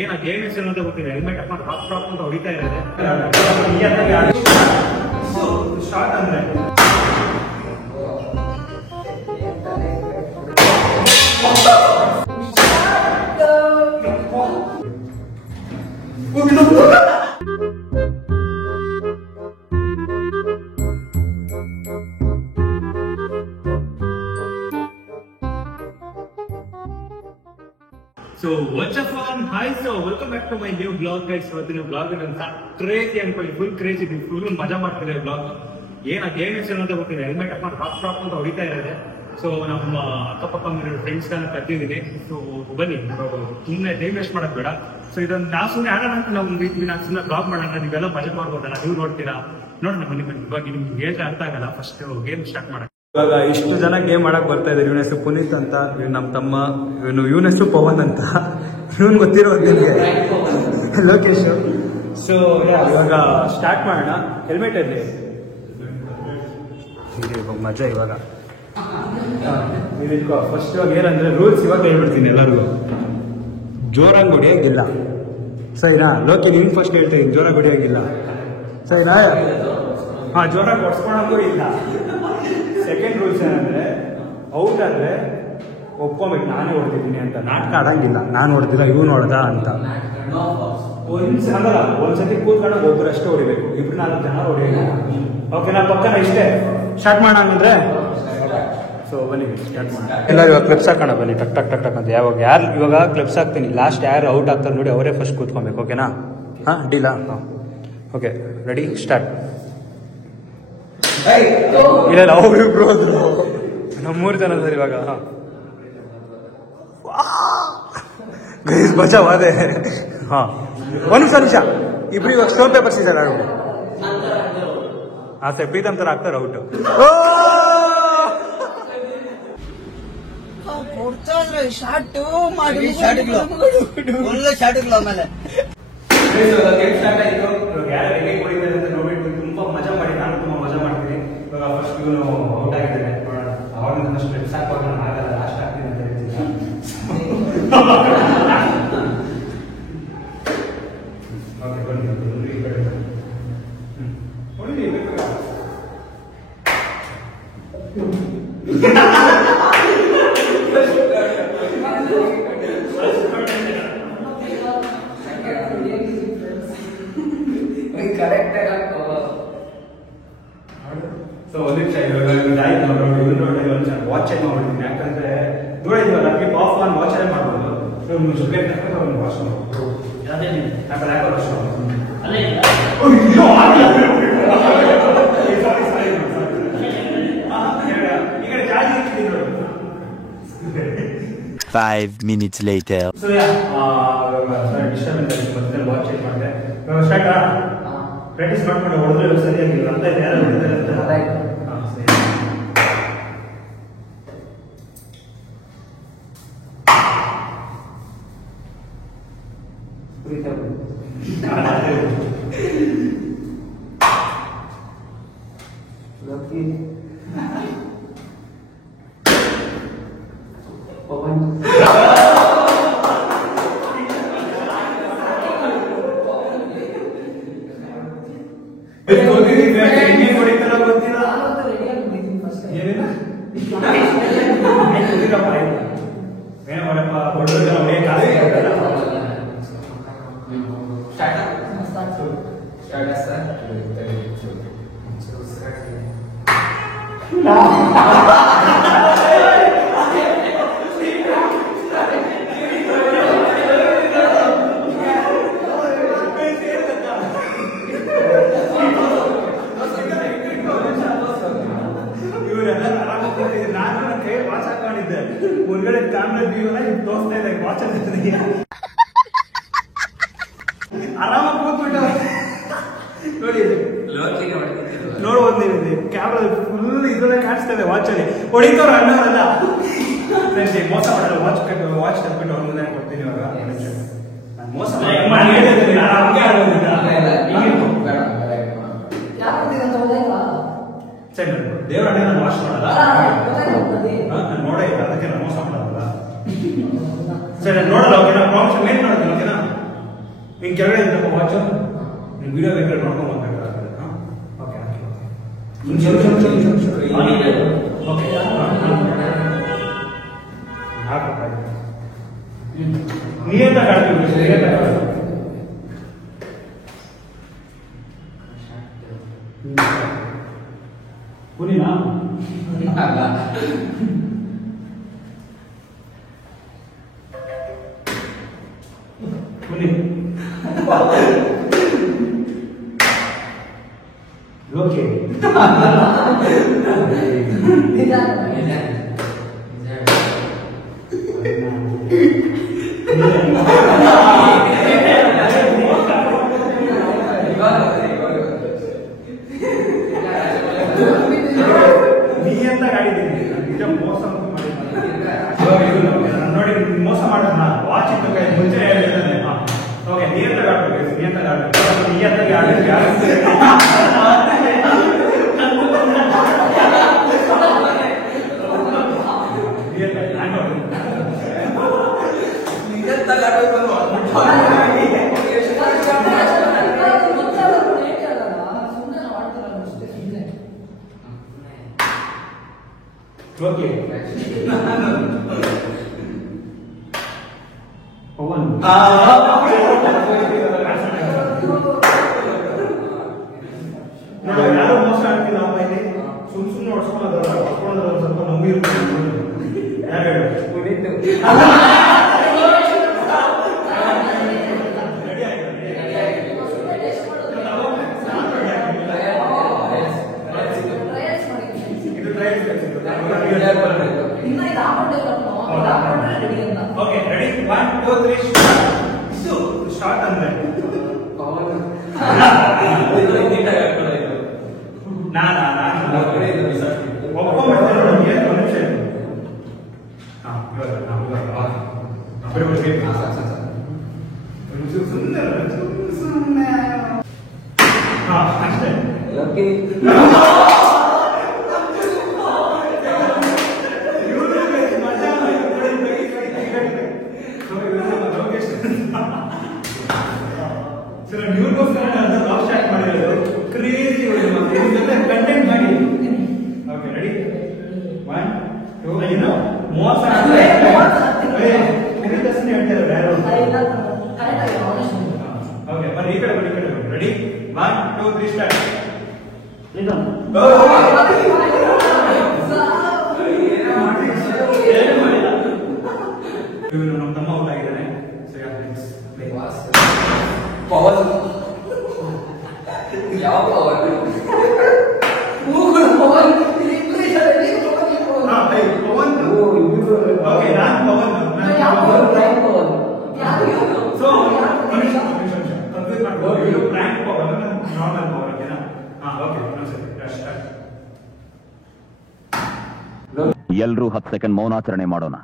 ಏನ ಗೇಮ್ ಹೆಸರು ಅಂತ ಗೊತ್ತಿಲ್ಲ, ಹೆಲ್ಮೆಟ್ ಹಾಕೊಂಡು ರಾಕ್ ಅಂತ ಹೊಡಿತಾ ಇರೋದೆ ಸ್ಟಾರ್ಟ್ ಅಂದ್ರೆ So what's up fam? Hi, so welcome back to my new vlog guys. ಇವತ್ತಿನ vlog ಅಂತ ಕ್ರೇಜಿ ಅನ್ಕೊಳ್ಳಿ, ಫುಲ್ ಕ್ರೇಜಿ ಇದೆ, ಫುಲ್ ಮಜಾ ಮಾಡ್ತಿದೆ vlog. ಏನ ಗೇಮ್ ಹೆಸರು ಅಂತ ಗೊತ್ತಿಲ್ಲ, ಹೆಲ್ಮೆಟ್ ಹಾಕೊಂಡು ರಾಕ್ ಅಂತ ಹೊಡಿತಾ ಇರೋದೆ. ಸೊ ನಮ್ಮ ಅಕ್ಕಪಕ್ಕ ಫ್ರೆಂಡ್ಸ್ ಗಳನ್ನ ಕರ್ತಿದ್ದೀನಿ. ಸೊ ಬನ್ನಿ, ಸುಮ್ಮನೆ ಟೈಮ್ ವೇಸ್ಟ್ ಮಾಡಕ್ ಬೇಡ. ಸೊ ಇದೊಂದು ನಾವು ಸುಮ್ಮನೆ ಆಡೋಣ ಅಂತ ನಾವು ನಾನು ಸುಮ್ಮನೆ ಬ್ಲಾಗ್ ಮಾಡೋಣ, ನೀವೆಲ್ಲ ಮಜಾ ಮಾಡ್ಬೋದಲ್ಲ, ನೀವು ನೋಡ್ತೀರಾ ನೋಡೋಣ. ಬನ್ನಿ ಇವಾಗ ನಿಮ್ಗೆ ಹೇಳ್ತಾ ಅರ್ಥ ಆಗಲ್ಲ, ಫಸ್ಟ್ ಗೇಮ್ ಸ್ಟಾರ್ಟ್ ಮಾಡೋಣ. ಇವಾಗ ಇಷ್ಟು ಜನ ಗೇಮ್ ಆಡಕ್ ಬರ್ತಾ ಇದ್ದಾರೆ. ಇವನ ಹೆಸರು ಪುನೀತ್ ಅಂತ, ನಮ್ಮ ತಮ್ಮ, ಇವನ ಹೆಸರು ಪವನ್ ಅಂತ, ಇವನ್ ಗೊತ್ತಿರೋ ಲೋಕೇಶ್. ಸೊ ಇವಾಗ ಸ್ಟಾರ್ಟ್ ಮಾಡೋಣ. ಹೆಲ್ಮೆಟ್ ಅಲ್ಲಿ ಇವಾಗ ಮಜಾ. ಇವಾಗ ಫಸ್ಟ್ ಇವಾಗ ಏನಂದ್ರೆ ರೂಲ್ಸ್ ಇವಾಗ ಹೇಳ್ಬಿಡ್ತೀನಿ ಎಲ್ಲರಿಗೂ. ಜೋರಾಗಿ ಹೊಡಿಯೋಂಗಿಲ್ಲ ಸರಿನಾ? ಲೋಕಿ ನಿನ್ ಫಸ್ಟ್ ಹೇಳ್ತೀನಿ, ಜೋರಾಗಿ ಹೊಡಿಯೋಂಗಿಲ್ಲ ಸರಿನಾ? ಹಾ, ಜೋರಾಗಿ ಹೊಡ್ಸ್ಕೊಳಕ್ಕೂ ಇಲ್ಲ. ಸೆಕೆಂಡ್ ರೂಲ್ಸ್ ಏನಂದ್ರೆ ಔಟ್ ಆದ್ರೆ ಒಪ್ಕೊಬೇಕು, ನಾನೇ ಹೊಡೆದಿದ್ದೀನಿ ಅಂತ. ನಾಟಕ ಆಡಂಗಿಲ್ಲ, ನಾನು ಹೊಡೆದಿಲ್ಲ ಇವ್ನು ಹೊಡೆದ ಅಂತ. ಒಂದ್ಸತಿ ಕೂತ್ಕೊಂಡಾಗ ಒಬ್ಬರಷ್ಟೇ ಹೊಡಿಬೇಕು, 2-4 ಜನ ಹೊಡಿಯೋಂಗಿಲ್ಲ. ಓಕೆನಾ? ಪಕ್ಕನ ಇಷ್ಟೇ. ಸ್ಟಾರ್ಟ್ ಮಾಡೋಣ. ಸೊ ಬನ್ನಿ ಸ್ಟಾರ್ಟ್ ಮಾಡೋಣ. ಎಲ್ಲರೂ ಇವಾಗ ಕ್ಲಿಪ್ಸ್ ಹಾಕೋಣ ಬನ್ನಿ, ಟಕ್ ಟಕ್ ಟಕ್ ಟಕ್ ಅಂತ. ಯಾರು ಇವಾಗ ಕ್ಲಿಪ್ಸ್ ಹಾಕ್ತೀನಿ, ಲಾಸ್ಟ್ ಯಾರು ಔಟ್ ಆಗ್ತಾರೆ ನೋಡಿ ಅವರೇ ಫಸ್ಟ್ ಕೂತ್ಕೊಬೇಕು. ಓಕೆನಾ? ಹಾಂ, ಡೀಲಾ? ಹಾಂ, ಓಕೆ, ರೆಡಿ, ಸ್ಟಾರ್ಟ್. ಇಲ್ಲ ಅವ್ರಿಬ್ರು ಹೋದ್ರು, ನಮ್ಮ 3 ಜನ ಸರ್ ಇವಾಗ. ಗೈಸ್ ಬಚಾವಾದೆ. ಹಾ, ಒಂದು ನಿಮಿಷ ಇಬ್ರು ಇವಾಗ ಸ್ಟೋನ್ ಪೇಪರ್ ಸೀಸರ್ ಆಡೋದು. ಹಾ ಸರ್, ಪ್ರೀತಮ್ ತರ ಆಗ್ತಾರೆ ಔಟ್. ತುಂಬಾ ಮಜಾ ಮಾಡಿ, ನಾನು ತುಂಬಾ ಮಜಾ ಮಾಡ್ತೀನಿ. ಇವಾಗ ಫಸ್ಟ್ ಇವನು ಔಟ್ ಆಗಿದ್ದಾನೆ, ನೋಡೋಣ. ಅವಾಗ ಸ್ಟ್ರೆಸ್ ಹಾಕುವಾಗ ನಾನು ಆಗಲ್ಲ, ಲಾಸ್ಟ್ ಆಗ್ತೀನಿ ಅಂತ ಹೇಳ್ತೀನಿ. ಓಕೆ ಬನ್ನಿ, ಈ ಕಡೆ ಹೊಡಿ. ಸೊ ಒಂದು ನಿಮಿಷ, ಇವಾಗ ವಾಚ್ ಚೇಂಜ್ ಮಾಡ್ಬಿಡ್ತೀನಿ. ಯಾಕಂದ್ರೆ ದೂರ ಇದೀವಲ್ಲ, ಕೀಪ್ ಆಫ್ ಆನ್ ವಾಚ್ ಅಲ್ಲೇ ಮಾಡ್ಬೋದು. ವಾಚ್ ಮಾಡ್ಬೋದು. Five minutes later. So disturbance ಮತ್ತೆ ವಾಚ್ ಚೇಂಜ್ ಮಾಡಿದೆ. ಸ್ಟಾರ್ಟ್ ಪ್ರಾಕ್ಟೀಸ್ ಮಾಡ್ಕೊಂಡು ಹೊಡೆದ್ರೆ ಸರಿಯಾಗಿಲ್ಲ ಅಂತ ಇದೆ. ಯಾರು ಹೊಡೆದ್ರೆ ಅಂತ ಹೊರಗಡೆ ಕ್ಯಾಮ್ರಾ ವ್ಯೂನ ತೋರಿಸ್ತಾ ಇದೆ, ವಾಚ್ ಆರಾಮಾಗಿ ಕೂತ್ಬಿಟ್ಟು ನೋಡಿ. ನೋಡ್ಬೋದು ನೀವು, ಕ್ಯಾಮ್ರಾ ಫುಲ್ ಇದ್ರಲ್ಲೇ ಕಾಣಿಸ್ತಾ ಇದೆ ವಾಚಲ್ಲಿ. ಹೊಡಿತವ್ರು ಅಣ್ಣವರಲ್ಲ ಫ್ರೆಂಡ್ಸ್, ಮೋಸ ಮಾಡಲ್ಲ. ವಾಚ್ ತಪ್ಪಿಟ್ಟು ಅವ್ರ ಮುಂದೆ ಕೊಡ್ತೀನಿ. ಇವಾಗ ನಾನು ಮೋಸ ಹೇಳಿದ್ದೀನಿ, ಹಂಗೆ ಆಡೋದಿಲ್ಲ. ಸರಿ, ದೇವರ ಅಣ್ಣ ನಾನು ವಾಶ್ ಮಾಡಲ್ಲ, ನಾನು ನೋಡೇ ಇಲ್ಲ, ಅದಕ್ಕೆ ನಾನು ಮೋಸ ಮಾಡಲ್ಲ. ಸರಿ, ನಾನು ನೋಡಲ್ಲ. ಓಕೆನಾ? ಪ್ರಾಮಿಸ್ ಮೇಕ್ ಮಾಡ್ತೀನಿ. ಓಕೆನಾ? ನೀನು ಕೆಳಗಡೆ ಇದ್ದಪ್ಪ ವಾಚು ನೀನು ವಿಡಿಯೋ ಬೇಕಾದ್ರೆ ನೋಡ್ಕೊಂಡು ಹೋಗ್ಬೇಕಾಗ್ತದೆ. ಓಕೆ ಓಕೆ ನಿಯತ ಪುನಿನಾ ಪುನಿ ಓಕೆ ನೋಡಿ ಮೋಸ ಮಾಡೋದು ವಾಚ್ ಇತ್ತು ಕೈ ಮುಂಚೆ ಹೇಳಿದ್ದಾನೆ. ಓಕೆ ನಿಯತ್ತಾಗಿ ಆಡ್ಬೇಕು, ನಿಯತ್ತಾಗಿ ಆಡ್ಬೇಕು, ನಿಯತ್ತಾಗಿ ಆಡಲಿಕ್ಕೆ ಯಾರು ಓಕೆ ಪವನ್ ನೋಡಿ ಯಾರು ಮೋಸ ಆಗ್ತಿಲ್ಲ ಅಮ್ಮ ಇಲ್ಲಿ ಸುಮ್ಮನೆ ಹೊಡ್ಸ್ಕೊಳ್ಳೋದಲ್ಲ ಹೊಡ್ಕೊಳ್ಳೋದ್ರ ಸ್ವಲ್ಪ ನಂಬಿರ್ಬೇಕು. ಯಾರು ಓಕೆ ರೆಡಿ 1 2 3 ಸ್ಟಾರ್ಟ್ ಅಂದ್ರೆ ಕಂಟೆಂಟ್ ಮಾಡಿ. ಓಕೆ ರೆಡಿ 1 2 ಏನು ಮೋಸ ಓಕೆ ಬನ್ನಿ ಈ ಕಡೆ ಬನ್ನಿ ಈ ಕಡೆ ಬನ್ನಿ. Ready 1 2 3 start. ನಮ್ಮ ತಮ್ಮ ಔಟ್ ಆಗಿದ್ದಾನೆ. ಯಾವ ಓಕೆ ನಾನು ಪವನ್ ಸೊ ಕನ್ಫ್ಯೂಸ್ ಮಾಡ್ಬೋದು. ಇದು ಪ್ರ್ಯಾಂಕ್ ಪವನ್ ನಾರ್ಮಲ್ ಪವನ್ ಓಕೆನಾ? ಓಕೆ ಎಲ್ಲರೂ 10 ಸೆಕೆಂಡ್ ಮೌನಾಚರಣೆ ಮಾಡೋಣ.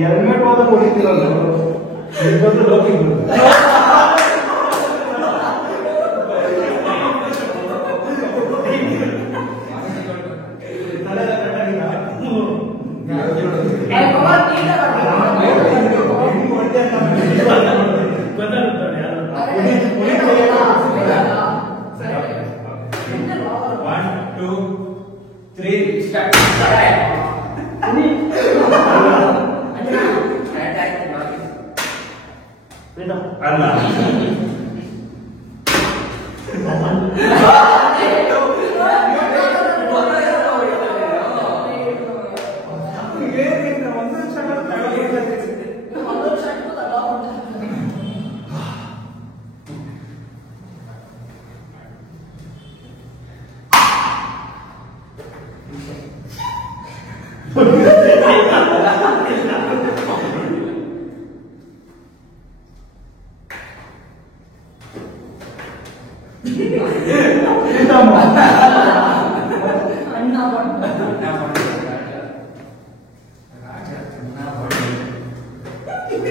ಹೆಲ್ಮೆಟ್ ಹೋದಾಗ ಹೊಡಿತೀರಲ್ಲ ಲೋಕಿಂಗ್ ಅಲ್ಲ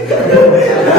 ಈ ಕಡೆ ಬಂದ.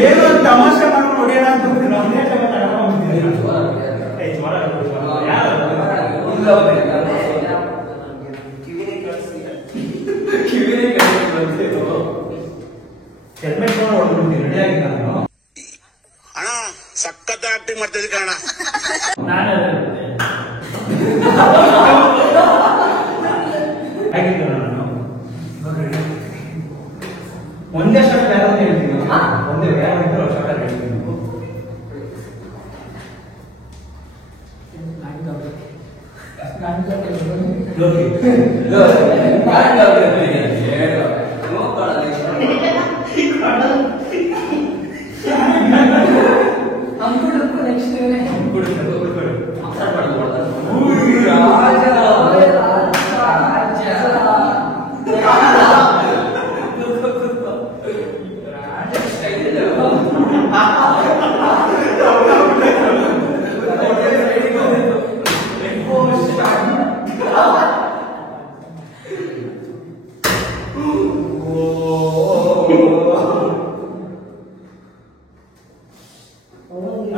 ಏನೋ ತಮಾಷೆ ಮಾಡ್ಕೊಂಡು ಹೊಡೆಯೋಣ ಅಂತ ಒಂದೇ ಟೈಮ್ ಹೆಲ್ಮೆಟ್ ಹೊಡೆದ್ಬಿಡ್ತೀನಿ ರೆಡಿ ಆಗಿ ನಾನು ಅಣ್ಣ ಸಖತ್ ಆಕ್ಟಿಂಗ್ ಮಾಡ್ತಿದ್ದೆ ಕಣ. ಆಗಿದ್ದೆ ನಾನು ಒಂದೇ ಶಾಟ್ ಯಾರು ಅಂತ ಹೇಳ್ತೀನಿ. ಒಂದೇ ಯಾರು ಶಾಟ್ ಆಗಿ ಹೇಳ್ತೀನಿ.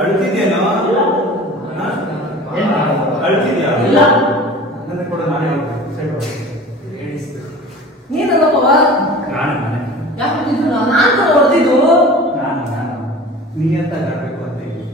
ಅಳ್ತಿದ್ಯೇನೋ? ಅಳ್ತಿದ್ಯಾ? ನನ್ನ ಕೂಡ ನಾನೇ ನೀ ಅಂತ ಆಡ್ಬೇಕು ಅಂತ ಹೇಳಿ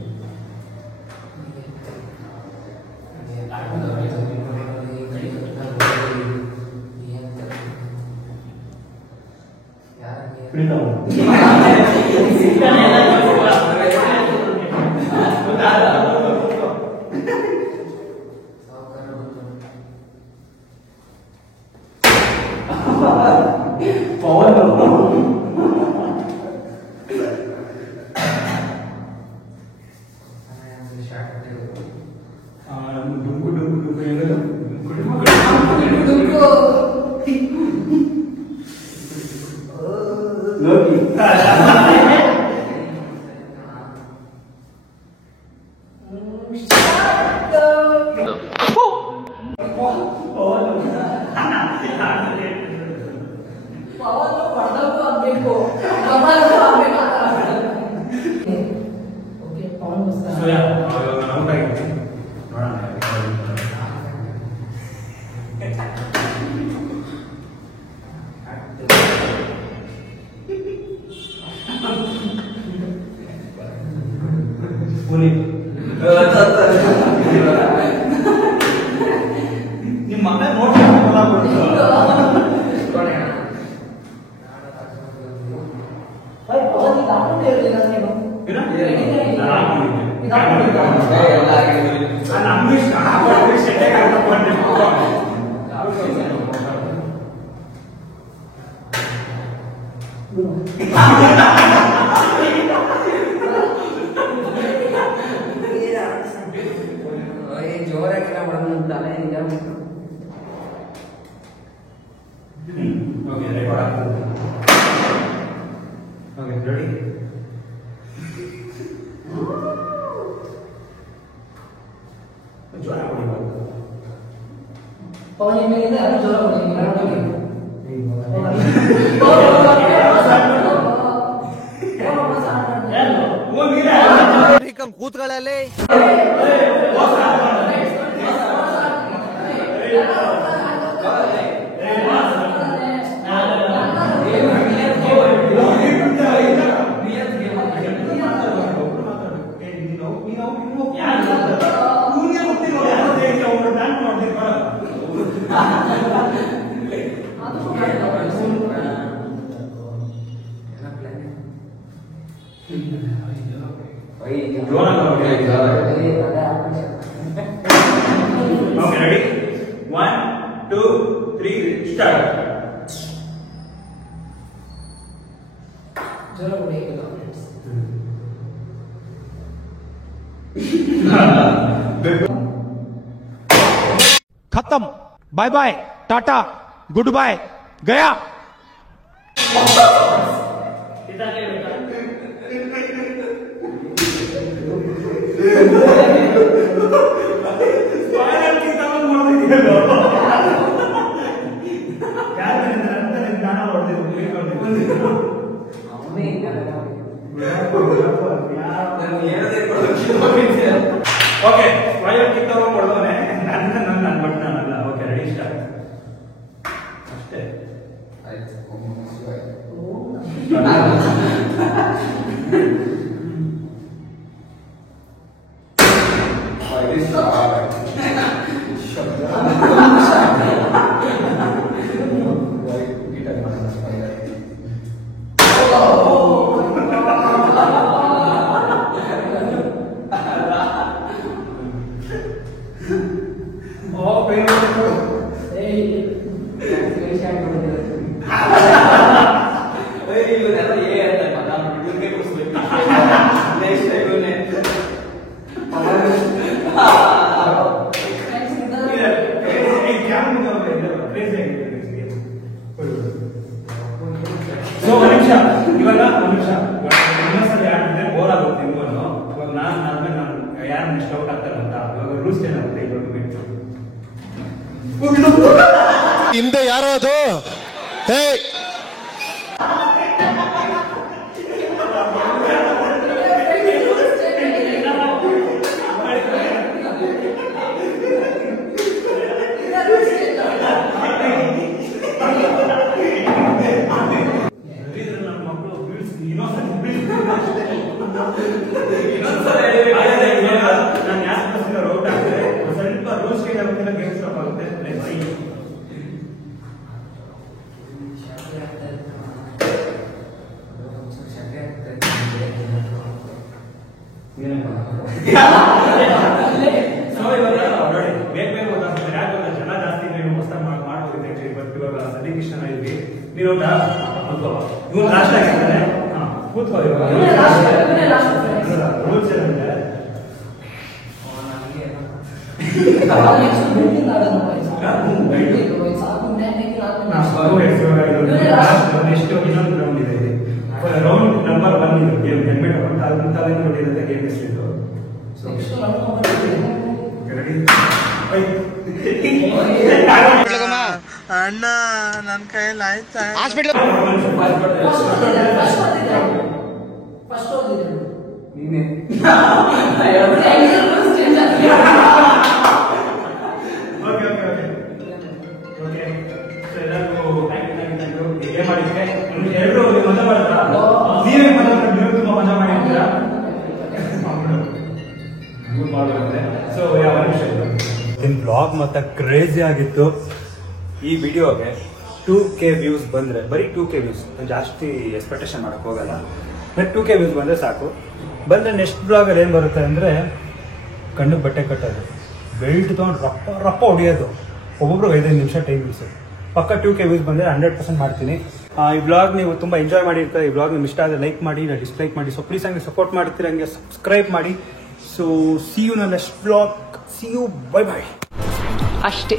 ಡುಂಕು ಡುಂಕು ಡುಂಕು ಹೇಳೋದು ಲೋಕಿ ನಿಮ್ಮ ಮಗ ನೋಡ್ಕೊಂಡು ಕೂತ್ಗಳಲ್ಲಿ ಯಾರು Okay, ready? 1, 2, 3, start. खत्म, bye bye, tata, good bye, गया। ಓಕೆ ಸ್ಪೈರಲ್ ಕಿತ್ತವ ಕೊಡೋನೆ ನನ್ನ ಬಟ್ ನಾನಲ್ಲ. Okay ready start. ಅಷ್ಟೇ. ಸೊ ಒಂದು ನಿಮಿಷ ಇವಾಗ ಇನ್ನೊಂದ್ಸಲ ಯಾರಂದ್ರೆ ಬೋರ್ ಆಗುತ್ತೆ ನಿಮ್ಗೂ. ಇವಾಗ ನಾನು ಯಾರು ನೆಕ್ಸ್ಟ್ ಔಟ್ ಆಗ್ತಾರೆ ಅಂತ ಇವಾಗ ರೂಲ್ಸ್ ಏನಾಗುತ್ತೆ ಇವಾಗ ಬಿಟ್ಟು ಹಿಂದೆ ಯಾರೋ ಅದು ಹೇ ನಾನು ಯಾರು ಔಟ್ ಆಗ್ತಾರೆ ಸ್ವಲ್ಪ ರೂಲ್ಸ್ ಏನಾಗುತ್ತೆ ಗೇಮ್ ಸ್ಟಾಪ್ ಆಗುತ್ತೆ. ಸೊ ಇವಾಗ ನೋಡಿ ಬೇಗ ಬೇಗ ಗೊತ್ತಾಗ್ತದೆ ಯಾಕಂದ್ರೆ ಜನ ಜಾಸ್ತಿ ನೀವು ಹೊಸ ಮಾಡ್ಬೋದು ಆಕ್ಚುಲಿ. ಬಟ್ ಇವಾಗ ಸದ್ಯಕ್ಕೆ ಇಷ್ಟ ಇದ್ವಿ ನೀವು ಇವ್ನು ಲಾಸ್ಟ್ ಆಗಿರ್ತಾರೆ. ಕೂತ್ಕೋ ಇವಾಗ ರೂಲ್ಸ್ ಏನಂದ್ರೆ ನೆಕ್ಸ್ಟ್ ಇನ್ನೊಂದು ರೌಂಡ್ ಇದೆ. ರೌಂಡ್ ನಂಬರ್ 1 ಇದು ಗೇಮ್ ಹೆಲ್ಮೆಟ್ ಅಂತಲೇ ನೋಡಿರುತ್ತೆ ಗೇಮ್ ಎಷ್ಟಿದ್ದು. ಅಣ್ಣ ನನ್ನ ಕೈಯಲ್ಲಿ ಆಯ್ತಾ ನೀನೆ ಬ್ಲಾಗ್ ಮತ್ತೆ ಕ್ರೇಜಿ ಆಗಿತ್ತು. ಈ ವಿಡಿಯೋಗೆ 2K ವ್ಯೂಸ್ ಬಂದ್ರೆ, ಬರೀ 2K ವ್ಯೂಸ್, ಜಾಸ್ತಿ ಎಕ್ಸ್ಪೆಕ್ಟೇಷನ್ ಮಾಡಕ್ ಹೋಗಲ್ಲ, ಬಟ್ 2K ವ್ಯೂಸ್ ಬಂದ್ರೆ ಸಾಕು. ಬಂದ್ರೆ ನೆಕ್ಸ್ಟ್ ಬ್ಲಾಗಲ್ಲಿ ಏನ್ ಬರುತ್ತೆ ಅಂದ್ರೆ ಕಣ್ಣು ಬಟ್ಟೆ ಕಟ್ಟೋದು, ಬೆಲ್ಟ್ ತಗೊಂಡು ರಪ್ಪ ಹೊಡಿಯೋದು, ಒಬ್ಬೊಬ್ರು 5 ನಿಮಿಷ ಟೈಮ್ ಇಳಿಸೋದು. ಪಕ್ಕ 2K ವ್ಯೂಸ್ ಬಂದ್ರೆ 100% ಮಾಡ್ತೀನಿ. ಈ ಬ್ಲಾಗ್ ನೀವು ತುಂಬಾ ಎಂಜಾಯ್ ಮಾಡಿರ್ತಾರೆ. ಈ ಬ್ಲಾಗ್ ನಿಮ್ಗೆ ಇಷ್ಟ ಆದರೆ ಲೈಕ್ ಮಾಡಿ, ಡಿಸ್ಲೈಕ್ ಮಾಡಿ. ಸೊ ಪ್ಲೀಸ್ ಹಂಗೆ ಸಪೋರ್ಟ್ ಮಾಡ್ತೀರಾ, ಹಂಗೆ ಸಬ್ಸ್ಕ್ರೈಬ್ ಮಾಡಿ. So see you in next blog. See you, bye bye. ಅಷ್ಟೇ.